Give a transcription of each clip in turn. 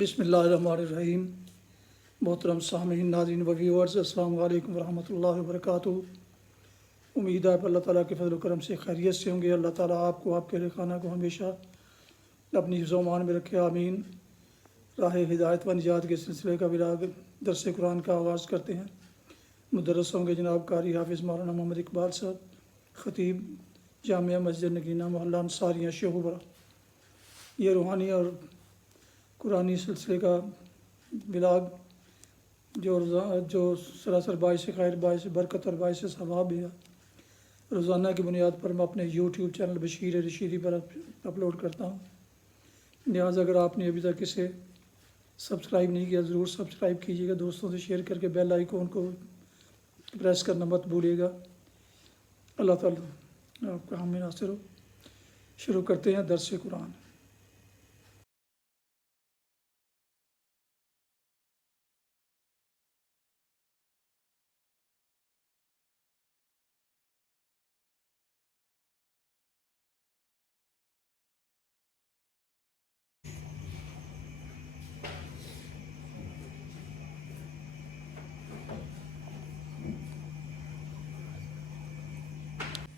بسم اللہ الرحمن الرحیم۔ محترم سامعین، ناظرین و ویورز، السلام علیکم ورحمۃ اللہ وبرکاتہ۔ امید ہے اللہ تعالیٰ کے فضل و کرم سے خیریت سے ہوں گے۔ اللہ تعالیٰ آپ کو، آپ کے خانہ کو ہمیشہ اپنی حفظ و امان میں رکھے، آمین۔ راہ ہدایت و نجات کے سلسلے کا ولاگ درس قرآن کا آغاز کرتے ہیں۔ مدرس ہوں گے جناب قاری حافظ مولانا محمد اقبال صاحب، خطیب جامعہ مسجد نگینہ محلہ انصاریہ شیخوپورہ۔ یہ روحانی اور قرآنی سلسلے کا ولاگ جو سراسر باعث خیر، باعث برکت اور باعث ثواب بھی ہے، روزانہ کی بنیاد پر میں اپنے یوٹیوب چینل بشیر رشیدی پر اپلوڈ کرتا ہوں۔ لہٰذا اگر آپ نے ابھی تک اسے سبسکرائب نہیں کیا، ضرور سبسکرائب کیجیے گا، دوستوں سے شیئر کر کے بیل آئیکن کو پریس کرنا مت بھولیے گا۔ اللہ تعالیٰ آپ کا حامی ناصر ہو۔ شروع کرتے ہیں درس قرآن۔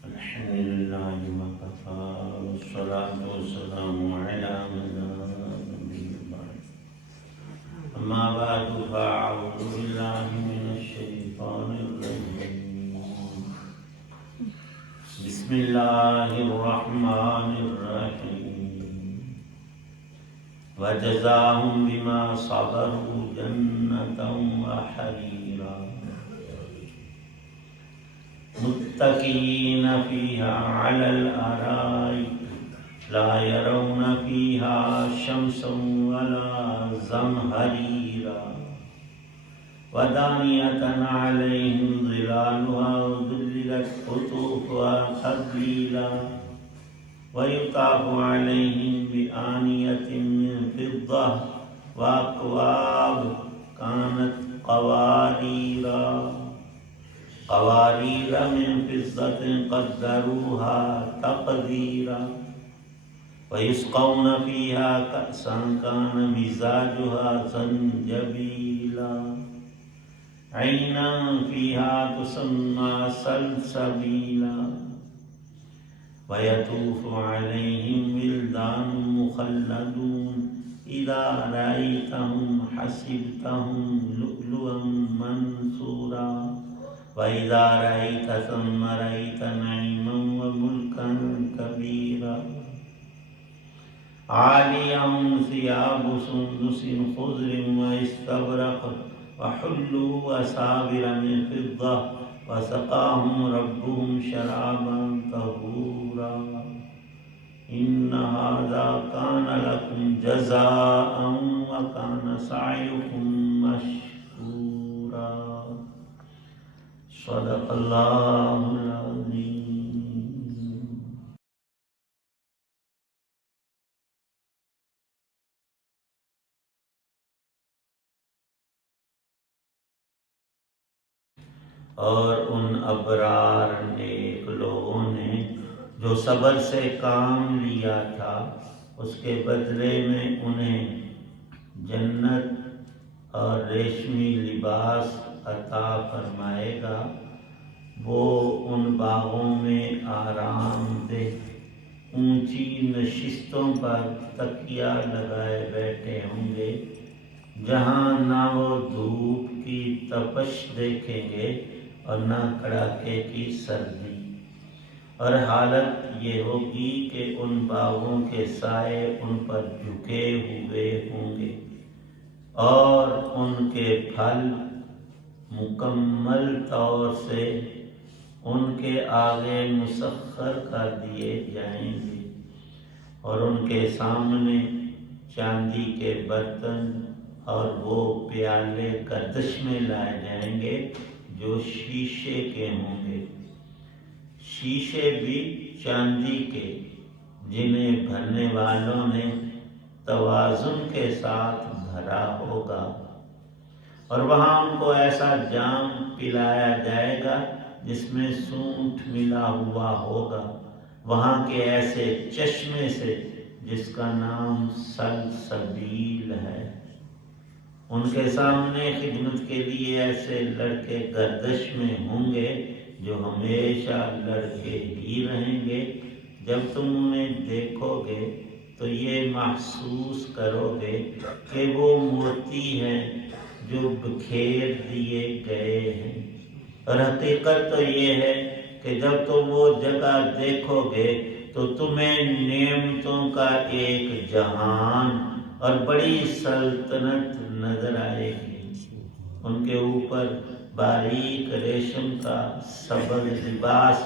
الحمدللہ وکفی والصلاة والسلام علی من لا نبی بعد، اما بعد فاعوذ باللہ من الشیطان الرجیم، بسم اللہ الرحمن الرحیم، وجزاہم بما صبروا جنتا وحریرا متکئین فیہا علی الارائک لا یرون فیہا شمسا ولا زمہریرا ودانیۃ علیہم ظلالها وذللت قطوفها تذلیلا ویطاف علیہم بآنیۃ من فضہ واکواب کانت قواریر من فضة قدروها تقدیرا ویسقون فیہا کأسا کان مزاجها زنجبیلا عینا فیہا تسمی سلسبیلا ویطوف علیہم ولدان مخلدون اذا رأیتہم حسبتہم لؤلؤا منثورا وَإِذَا رَأَيْتَ ثَمَّ رَأَيْتَ نَعِيمًا وَمُلْكًا كَبِيرًا عَالِيَهُمْ ثِيَابُ سُنْدُسٍ خُضْرٍ وَإِسْتَبْرَقٍ وَحُلُّوا أَسَاوِرَ مِنْ فِضَّةٍ وَسَقَاهُمْ رَبُّهُمْ شَرَابًا طَهُورًا إِنَّ هَذَا كَانَ لَكُمْ جَزَاءً وَكَانَ سَعْيُكُمْ مَشْكُورًا۔ صدق اللہ العظیم۔ اور ان ابرار نیک لوگوں نے جو صبر سے کام لیا تھا، اس کے بدلے میں انہیں جنت اور ریشمی لباس عطا فرمائے گا۔ وہ ان باغوں میں آرام دہ اونچی نشستوں پر تکیہ لگائے بیٹھے ہوں گے، جہاں نہ وہ دھوپ کی تپش دیکھیں گے اور نہ کڑاکے کی سردی، اور حالت یہ ہوگی کہ ان باغوں کے سائے ان پر جھکے ہوئے ہوں گے اور ان کے پھل مکمل طور سے ان کے آگے مسخر کر دیے جائیں گے، اور ان کے سامنے چاندی کے برتن اور وہ پیالے گردش میں لائے جائیں گے جو شیشے کے ہوں گے، شیشے بھی چاندی کے، جنہیں بھرنے والوں نے توازن کے ساتھ بھرا ہوگا، اور وہاں ان کو ایسا جام پلایا جائے گا جس میں سونٹھ ملا ہوا ہوگا، وہاں کے ایسے چشمے سے جس کا نام سلسبیل ہے۔ ان کے سامنے خدمت کے لیے ایسے لڑکے گردش میں ہوں گے جو ہمیشہ لڑکے ہی رہیں گے۔ جب تم انہیں دیکھو گے تو یہ محسوس کرو گے کہ وہ موتی ہیں جو بکھیر دیے گئے ہیں، اور حقیقت تو یہ ہے کہ جب تم وہ جگہ دیکھو گے تو تمہیں نعمتوں کا ایک جہان اور بڑی سلطنت نظر آئے گی۔ ان کے اوپر باریک ریشم کا سبز لباس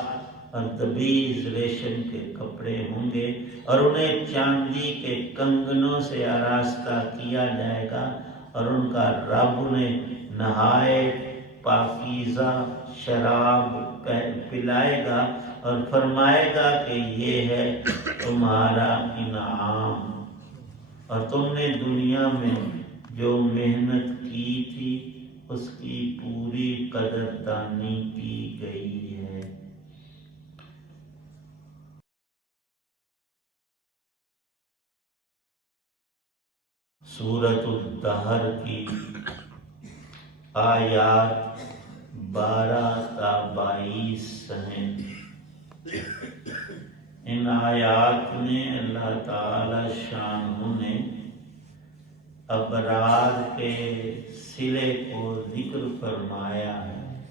اور تبیز ریشم کے کپڑے ہوں گے، اور انہیں چاندی کے کنگنوں سے آراستہ کیا جائے گا، اور ان کا رب انہیں نہایت پاکیزہ شراب پلائے گا اور فرمائے گا کہ یہ ہے تمہارا انعام، اور تم نے دنیا میں جو محنت کی تھی اس کی پوری قدردانی کی گئی ہے۔ سورۃ الدہر کی آیات 12 تا 22 ہیں۔ ان آیات میں اللہ تعالی شانہ نے ابرار کے صلے کو ذکر فرمایا ہے۔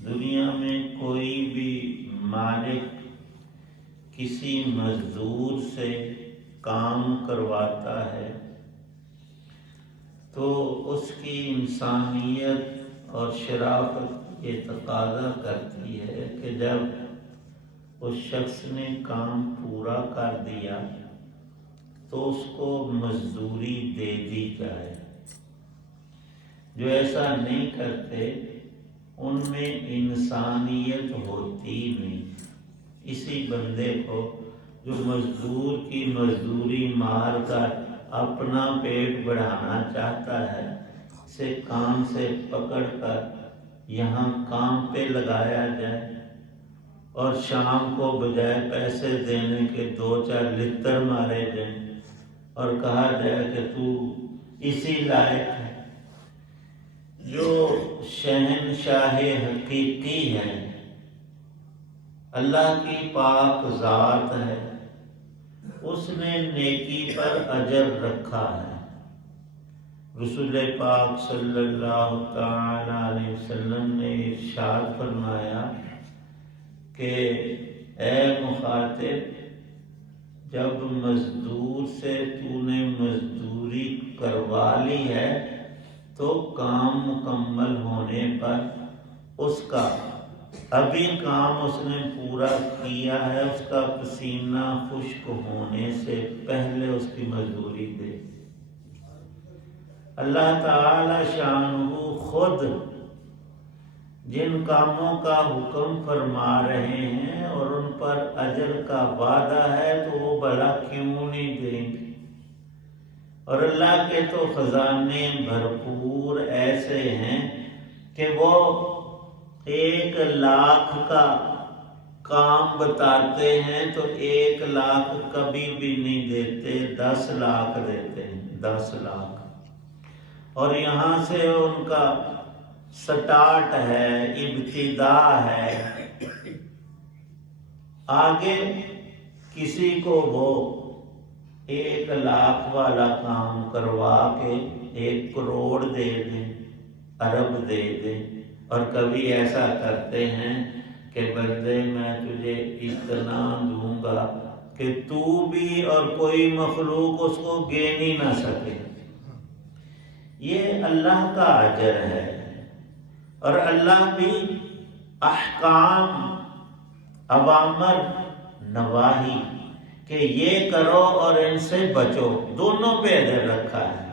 دنیا میں کوئی بھی مالک کسی مزدور سے کام کرواتا ہے تو اس کی انسانیت اور شرافت یہ تقاضا کرتی ہے کہ جب اس شخص نے کام پورا کر دیا تو اس کو مزدوری دے دی جائے۔ جو ایسا نہیں کرتے ان میں انسانیت ہوتی نہیں۔ اسی بندے کو جو مزدور کی مزدوری مار کر اپنا پیٹ بڑھانا چاہتا ہے، اسے کام سے پکڑ کر یہاں کام پہ لگایا جائے اور شام کو بجائے پیسے دینے کے 2-4 لتر مارے جائیں اور کہا جائے کہ تو اسی لائق ہے۔ جو شہنشاہ حقیقی ہے، اللہ کی پاک ذات ہے، اس نے نیکی پر اجر رکھا ہے۔ رسول پاک صلی اللہ تعالی علیہ وسلم نے ارشاد فرمایا کہ اے مخاطب، جب مزدور سے تو نے مزدوری کروا لی ہے تو کام مکمل ہونے پر اس کا ابھی کام اس نے پورا کیا ہے، اس کا پسینہ خشک ہونے سے پہلے اس کی مزدوری دے۔ اللہ تعالی شانہ خود جن کاموں کا حکم فرما رہے ہیں اور ان پر اجر کا وعدہ ہے تو وہ بھلا کیوں نہیں دیں گے؟ اور اللہ کے تو خزانے بھرپور ایسے ہیں کہ وہ 1,00,000 کا کام بتاتے ہیں تو 1,00,000 کبھی بھی نہیں دیتے، 10 لاکھ دیتے ہیں، 10 لاکھ۔ اور یہاں سے ان کا سٹارٹ ہے، ابتدا ہے۔ آگے کسی کو وہ 1,00,000 والا کام کروا کے 1 کروڑ دے دیں، ارب دے دیں، اور کبھی ایسا کرتے ہیں کہ بندے میں تجھے اتنا دوں گا کہ تو بھی اور کوئی مخلوق اس کو گن ہی نہ سکے۔ یہ اللہ کا اجر ہے، اور اللہ بھی احکام، اوامر، نواہی کہ یہ کرو اور ان سے بچو، دونوں پہ اجر رکھا ہے۔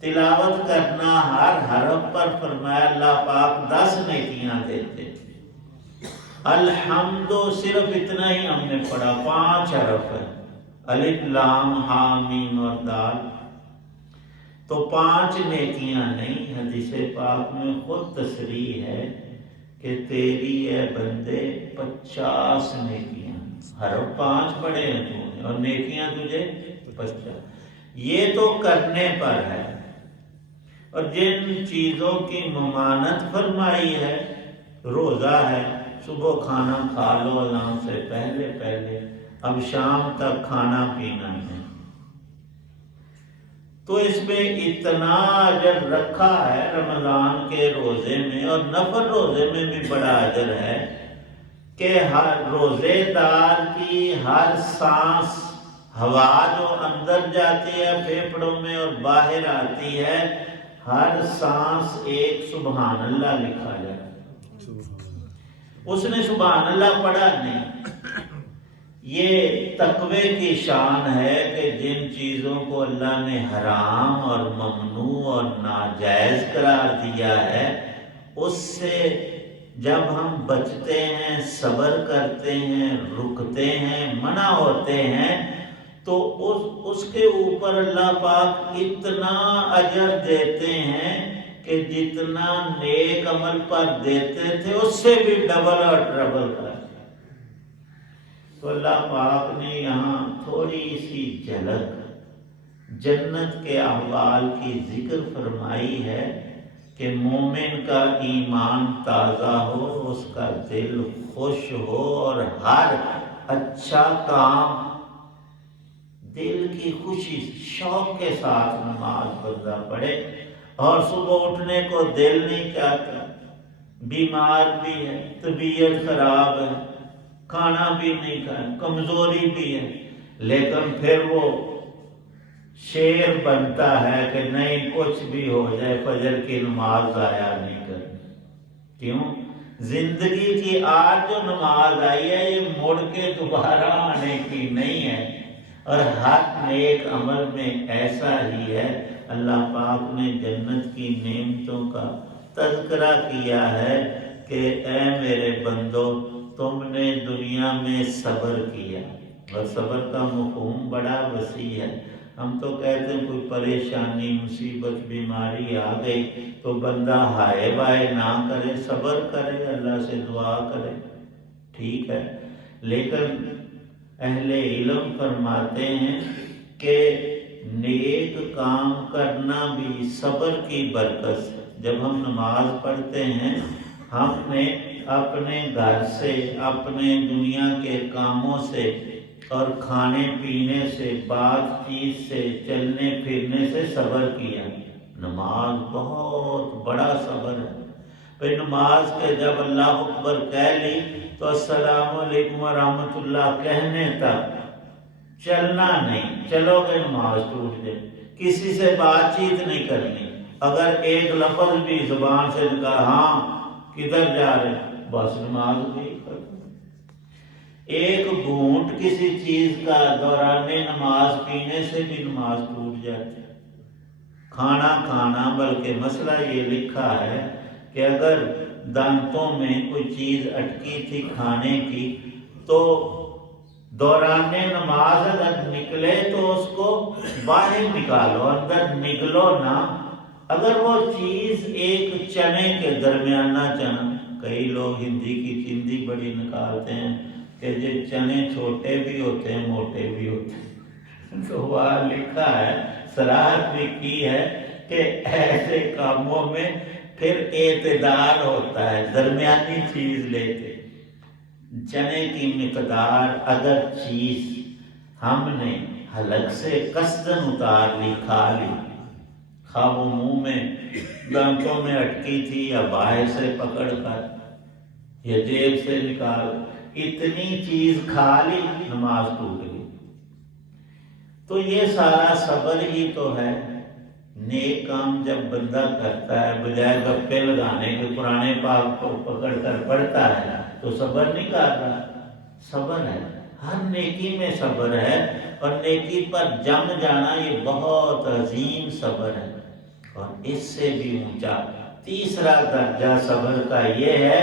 تلاوت کرنا ہر حرف پر فرمایا اللہ پاک 10 نیکیاں دیتے۔ الحمد صرف اتنا ہی ہم نے پڑھا، 5 حرف ہے، الف لام ہا میم اور دال، تو 5 نیکیاں نہیں۔ حدیث پاک میں خود تصریح ہے کہ تیری اے بندے 50 نیکیاں، حرف 5 پڑھے ہیں تو نے اور نیکیاں تجھے 50۔ یہ تو کرنے پر ہے، اور جن چیزوں کی ممانعت فرمائی ہے، روزہ ہے، صبح کھانا کھا لو اذان سے پہلے پہلے، اب شام تک کھانا پینا ہے، تو اس میں اتنا اجر رکھا ہے رمضان کے روزے میں، اور نفل روزے میں بھی بڑا اجر ہے کہ ہر روزے دار کی ہر سانس، ہوا جو اندر جاتی ہے پھیپھڑوں میں اور باہر آتی ہے، ہر سانس ایک سبحان اللہ لکھا جائے۔ اس نے سبحان اللہ پڑھا نہیں۔ یہ تقوی کی شان ہے کہ جن چیزوں کو اللہ نے حرام اور ممنوع اور ناجائز قرار دیا ہے، اس سے جب ہم بچتے ہیں، صبر کرتے ہیں، رکتے ہیں، منع ہوتے ہیں، تو اس کے اوپر اللہ پاک اتنا اجر دیتے ہیں کہ جتنا نیک عمل پر دیتے تھے اس سے بھی ڈبل اور ٹربل کر۔ تو اللہ پاک نے یہاں تھوڑی سی جھلک جنت کے احوال کی ذکر فرمائی ہے کہ مومن کا ایمان تازہ ہو، اس کا دل خوش ہو، اور ہر اچھا کام دل کی خوشی شوق کے ساتھ نماز بندہ پڑھے، اور صبح اٹھنے کو دل نہیں چاہتا، بیمار بھی ہے، طبیعت خراب ہے، کھانا بھی نہیں کھایا، کمزوری بھی ہے، لیکن پھر وہ شیر بنتا ہے کہ نہیں کچھ بھی ہو جائے فجر کی نماز ضائع نہیں کرنی۔ کیوں؟ زندگی کی آج جو نماز آئی ہے یہ مڑ کے دوبارہ آنے کی نہیں ہے، اور ہر نیک عمل میں ایسا ہی ہے۔ اللہ پاک نے جنت کی نعمتوں کا تذکرہ کیا ہے کہ اے میرے بندو، تم نے دنیا میں صبر کیا، اور صبر کا مفہوم بڑا وسیع ہے۔ ہم تو کہتے ہیں کوئی پریشانی، مصیبت، بیماری آ گئی تو بندہ ہائے بائے نہ کرے، صبر کرے، اللہ سے دعا کرے، ٹھیک ہے، لیکن اہل علم فرماتے ہیں کہ نیک کام کرنا بھی صبر کی برکت سے۔ جب ہم نماز پڑھتے ہیں، ہم نے اپنے گھر سے، اپنے دنیا کے کاموں سے اور کھانے پینے سے، بات چیت سے، چلنے پھرنے سے صبر کیا۔ نماز بہت بڑا صبر ہے۔ پھر نماز کے جب اللہ اکبر کہہ لی تو السلام علیکم ورحمۃ اللہ کہنے تک چلنا نہیں، چلو گے نماز ٹوٹ جائے۔ کسی سے بات چیت نہیں کرنی، اگر ایک لفظ بھی زبان سے نکلا، ہاں کدھر جا رہے، بس نماز بھی ختم۔ ایک گھونٹ کسی چیز کا دوران نماز پینے سے بھی نماز ٹوٹ جاتی۔ کھانا کھانا، بلکہ مسئلہ یہ لکھا ہے کہ اگر دانتوں میں کوئی چیز اٹکی تھی کھانے کی، تو دوران نماز اگر نکلے تو اس کو باہر نکالو، اندر نگلو نہ۔ اگر وہ چیز ایک چنے کے درمیانہ چنا، کئی لوگ ہندی کی چندی بڑی نکالتے ہیں کہ یہ چنے چھوٹے بھی ہوتے ہیں موٹے بھی ہوتے ہیں، تو وہاں لکھا ہے، صراحت بھی کی ہے کہ ایسے کاموں میں پھر اعتدال ہوتا ہے، درمیانی چیز لیتے۔ چنے کی مقدار اگر چیز ہم نے حلق سے قصدن اتار لی، کھا لی، خواہ وہ منہ میں دانتوں میں اٹکی تھی یا باہر سے پکڑ کر یا جیب سے نکال، اتنی چیز کھا لی، نماز ٹوٹ گئی۔ تو یہ سارا صبر ہی تو ہے۔ نیک کام جب بندہ کرتا ہے، بجائے گپے لگانے کے قرآن پاک کو پکڑ کر پڑھتا ہے، تو صبر نہیں کر رہا، صبر ہے۔ ہر نیکی میں صبر ہے، اور نیکی پر جم جانا یہ بہت عظیم صبر ہے۔ اور اس سے بھی اونچا تیسرا درجہ صبر کا یہ ہے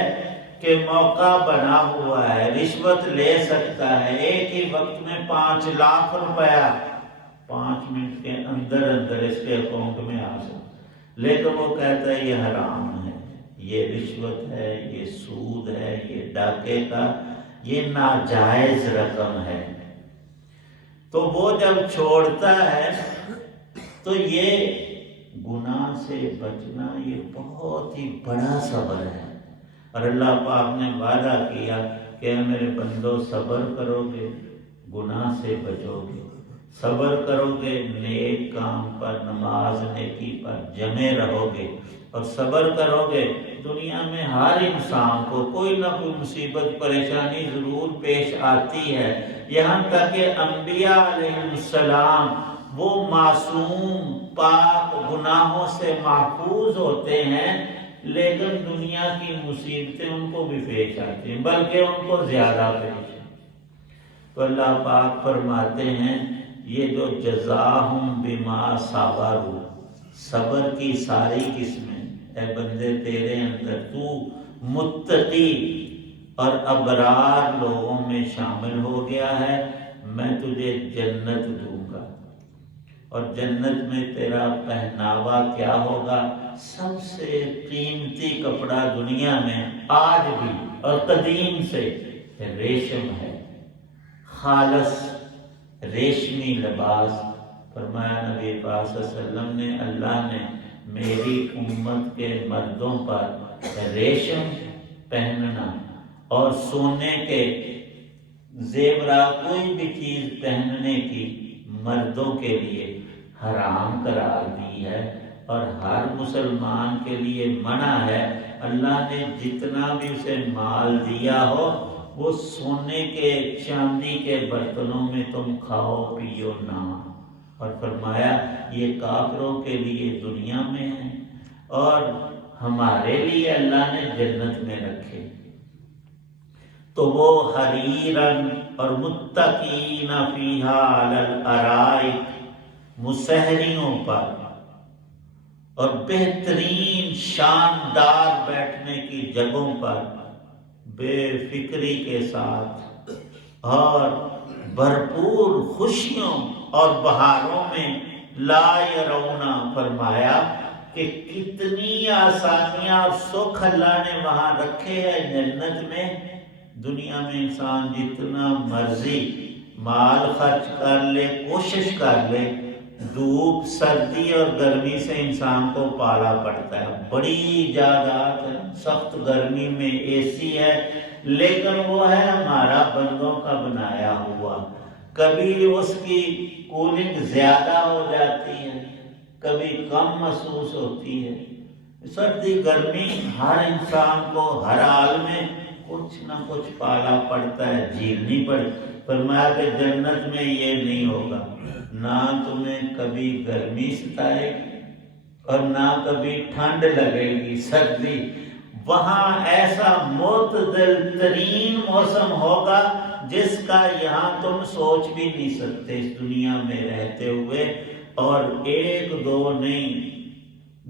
کہ موقع بنا ہوا ہے، رشوت لے سکتا ہے، ایک ہی وقت میں 5 لاکھ روپیہ 5 منٹ کے اندر اندر اس کے اکاؤنٹ میں آ سکتا، لیکن وہ کہتا ہے یہ حرام ہے، یہ رشوت ہے، یہ سود ہے، یہ ڈاکے کا، یہ ناجائز رقم ہے۔ تو وہ جب چھوڑتا ہے تو یہ گناہ سے بچنا یہ بہت ہی بڑا صبر ہے۔ اور اللہ پاک نے وعدہ کیا کہ اے میرے بندو صبر کرو گے گناہ سے بچو گے، صبر کرو گے نیک کام پر، نماز نیکی پر جمے رہو گے، اور صبر کرو گے دنیا میں ہر انسان کو کوئی نہ کوئی مصیبت پریشانی ضرور پیش آتی ہے، یہاں تک کہ انبیاء علیہ السلام وہ معصوم پاک گناہوں سے محفوظ ہوتے ہیں، لیکن دنیا کی مصیبتیں ان کو بھی پیش آتی ہیں، بلکہ ان کو زیادہ پیش ہیں۔ تو اللہ پاک فرماتے ہیں یہ جو جزاہم بما صبروا، صبر کی ساری قسمیں، اے بندے تیرے اندر تو متقی اور ابرار لوگوں میں شامل ہو گیا ہے، میں تجھے جنت دوں گا۔ اور جنت میں تیرا پہناوا کیا ہوگا؟ سب سے قیمتی کپڑا دنیا میں آج بھی اور قدیم سے ریشم ہے، خالص ریشمی لباس۔ فرمایا نبی پاک صلی اللہ علیہ وسلم نے اللہ نے میری امت کے مردوں پر ریشم پہننا اور سونے کے زیورات کوئی بھی چیز پہننے کی مردوں کے لیے حرام قرار دی ہے، اور ہر مسلمان کے لیے منع ہے۔ اللہ نے جتنا بھی اسے مال دیا ہو وہ سونے کے چاندی کے برتنوں میں تم کھاؤ پیو نہ، اور فرمایا یہ کافروں کے لیے دنیا میں ہے اور ہمارے لیے اللہ نے جنت میں رکھے۔ تو وہ حریرن اور متقین فیہا علی الارائک، مسہریوں پر اور بہترین شاندار بیٹھنے کی جگہوں پر بے فکری کے ساتھ اور بھرپور خوشیوں اور بہاروں میں، لا یرونا، فرمایا کہ کتنی آسانیاں اور سکھ اللہ نے وہاں رکھے ہیں جنت میں۔ دنیا میں انسان جتنا مرضی مال خرچ کر لے، کوشش کر لے، دھوپ سردی اور گرمی سے انسان کو پالا پڑتا ہے، بڑی جائیداد ہے، سخت گرمی میں اے سی ہے، لیکن وہ ہے ہمارا بندوں کا بنایا ہوا، کبھی اس کی کولنگ زیادہ ہو جاتی ہے، کبھی کم محسوس ہوتی ہے۔ سردی گرمی ہر انسان کو ہر حال میں کچھ نہ کچھ پالا پڑتا ہے، جھیلنی پڑتی۔ فرمایا کہ جنت میں یہ نہیں ہوگا، نہ تمہیں کبھی گرمی ستائے گی اور نہ کبھی ٹھنڈ لگے گی، سردی۔ وہاں ایسا معتدل ترین موسم ہوگا جس کا یہاں تم سوچ بھی نہیں سکتے اس دنیا میں رہتے ہوئے۔ اور ایک دو نہیں،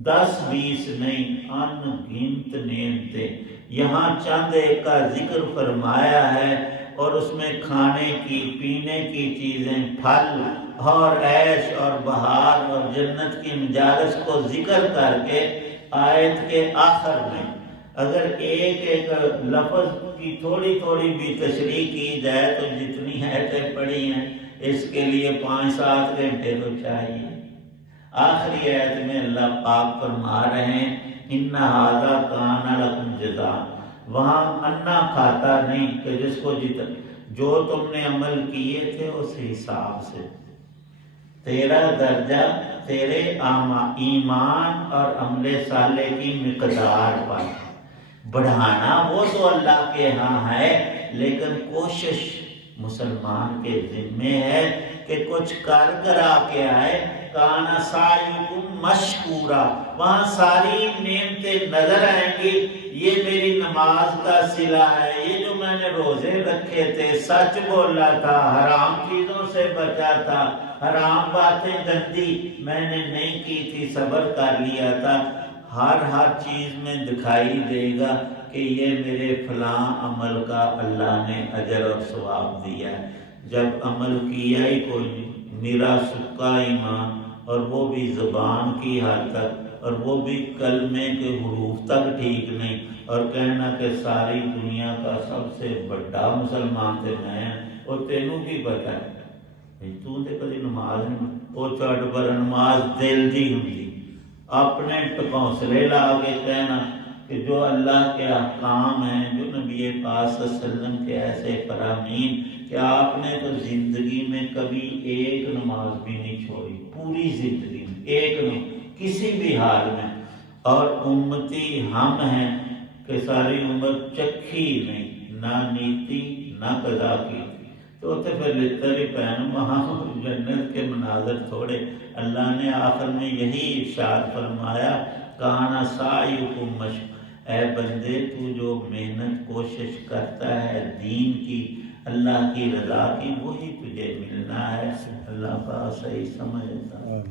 10-20 نہیں، ان گنت نعمتیں یہاں چند ایک کا ذکر فرمایا ہے، اور اس میں کھانے کی پینے کی چیزیں، پھل اور عیش اور بہار اور جنت کی مجالس کو ذکر کر کے آیت کے آخر میں اگر ایک ایک لفظ کی تھوڑی تھوڑی بھی تشریح کی جائے تو جتنی آیتیں پڑھی ہیں اس کے لیے 5-7 گھنٹے تو چاہیے۔ آخری آیت میں اللہ پاک فرما رہے ہیں ان ھذا کان لکم جزاء، وہاں انا کھاتا نہیں کہ جس کو جو تم نے عمل کیے تھے اس حساب سے تیرا درجہ تیرے ایمان اور عمل صالح کی مقدار پر بڑھانا، وہ تو اللہ کے ہاں ہے، لیکن کوشش مسلمان کے ذمے ہے کہ کچھ کر آ کے آئے۔ کان سعیکم مشکورا، وہاں ساری نعمتیں نظر آئیں گی، یہ میری نماز کا صلہ ہے، یہ جو میں نے روزے رکھے تھے، سچ بولا تھا، حرام چیزوں سے بچا تھا، حرام باتیں گندی میں نے نہیں کی تھی، صبر کر لیا تھا، ہر چیز میں دکھائی دے گا کہ یہ میرے فلاں عمل کا اللہ نے اجر اور ثواب دیا ہے۔ جب عمل کیا ہی کوئی نہیں، میرا سکا ایمان، اور وہ بھی زبان کی حد تک، اور وہ بھی کلمے کے حروف تک ٹھیک نہیں، اور کہنا کہ ساری دنیا کا سب سے بڑا مسلمان تھے میں، اور تینوں کی پتہ ہے ਤੂੰ ਤੇ ਕਦੀ ਨਮਾਜ਼ ਨਹੀਂ, ਉਹ ਛੱਡ ਪਰ ਨਮਾਜ਼ ਦਿਲ ਦੀ ਹੁੰਦੀ। اپنے ٹکوسلے لا کے کہنا کہ جو اللہ کے احکام ہیں، جو نبی پاک صلی اللہ علیہ وسلم کے ایسے فرامین کہ آپ نے تو زندگی میں کبھی ایک نماز بھی نہیں چھوڑی، پوری زندگی میں ایک نہیں، کسی بھی حال میں، اور امتی ہم ہیں کہ ساری عمر چکھی نہیں، نہ نیتی نہ قضا کی، تو پھر لطر ہی پہن وہاں جنت کے مناظر تھوڑے۔ اللہ نے آخر میں یہی ارشاد فرمایا، کانا سعیکم مشکورا، اے بندے تو جو محنت کوشش کرتا ہے دین کی، اللہ کی رضا کی، وہی تجھے ملنا ہے۔ اللہ پاک صحیح سمجھتا ہے۔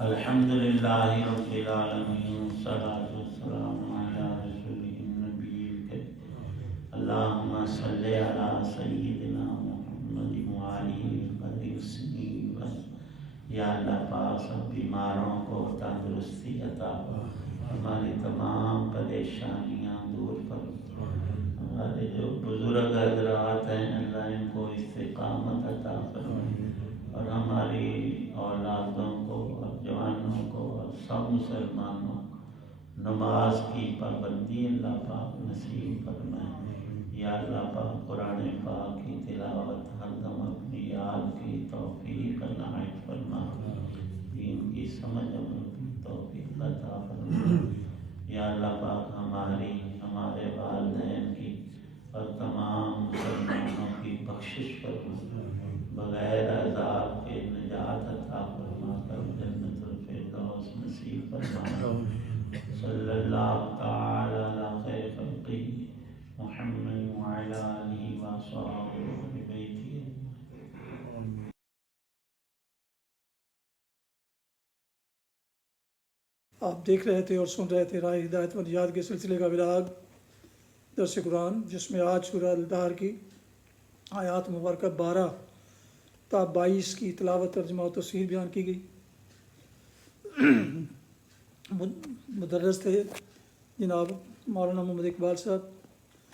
الحمدللہ رب العالمین، والصلاة والسلام علی رسولہ النبی الکریم، اللہم صلی علی سیدنا محمد وآلہ وسلم۔ یا اللہ پاک سب بیماروں کو تندرستی عطا، ہماری تمام پریشانیاں دور کرو، ہمارے جو بزرگ حضرات ہیں اللہ ان کو استقامت عطا کرو، اور ہماری اولادوں کو اور جوانوں کو اور سب مسلمانوں کو نماز کی پابندی اللہ پاک نصیب فرمائے۔ یا اللہ پاک قرآن پاک کی تلاوت ہر دم اپنی یاد کی توفیق عنایت فرما، دین کی سمجھ عمل کی توفیق عطا فرما۔ یا اللہ پاک ہماری، ہمارے والدین کی اور تمام مسلمانوں کی بخشش فرما، بغیر عذاب کے نجات عطا فرما کر جنت الفردوس نصیب فرما۔ صلی اللہ تعالی علی خیر خلقہ محمد وعلی آلہ وصحبہ وأہل بیتہ۔ آپ دیکھ رہے تھے اور سن رہے تھے راہ ہدایت و نجات کے سلسلے کا ولاگ درس قرآن، جس میں آج سورہ الدہر کی آیات مبارکہ 12 تا 22 کی تلاوت، ترجمہ و تفسیر بیان کی گئی۔ مدرس تھے جناب مولانا محمد اقبال صاحب،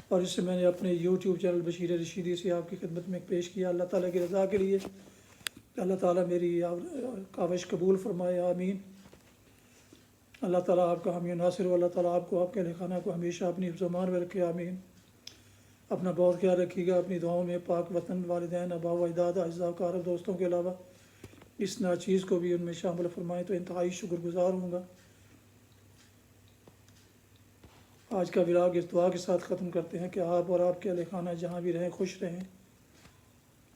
اور اس سے میں نے اپنے یوٹیوب چینل بشیر رشیدی سے آپ کی خدمت میں پیش کیا۔ اللہ تعالیٰ کی رضا کے لیے اللہ تعالیٰ میری کاوش قبول فرمائے، آمین۔ اللہ تعالیٰ آپ کا حامی و ناصر ہو، اللہ تعالیٰ آپ کو، آپ کے اہل خانہ کو ہمیشہ اپنی حفظ و امان میں رکھے، آمین۔ اپنا بہت خیال رکھیے گا، اپنی دعاؤں میں پاک وطن، والدین، آبا و اجداد، اعزاء و اقارب، دوستوں کے علاوہ اس ناچیز کو بھی ان میں شامل فرمائیں تو انتہائی شکر گزار ہوں گا۔ آج کا ولاگ اس دعا کے ساتھ ختم کرتے ہیں کہ آپ اور آپ کے اہل خانہ جہاں بھی رہیں خوش رہیں،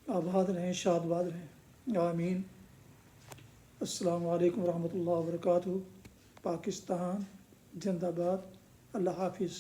آباد رہیں، شاد باد رہیں، آمین۔ السلام علیکم ورحمۃ اللہ وبرکاتہ۔ پاکستان زندہ باد۔ اللہ حافظ۔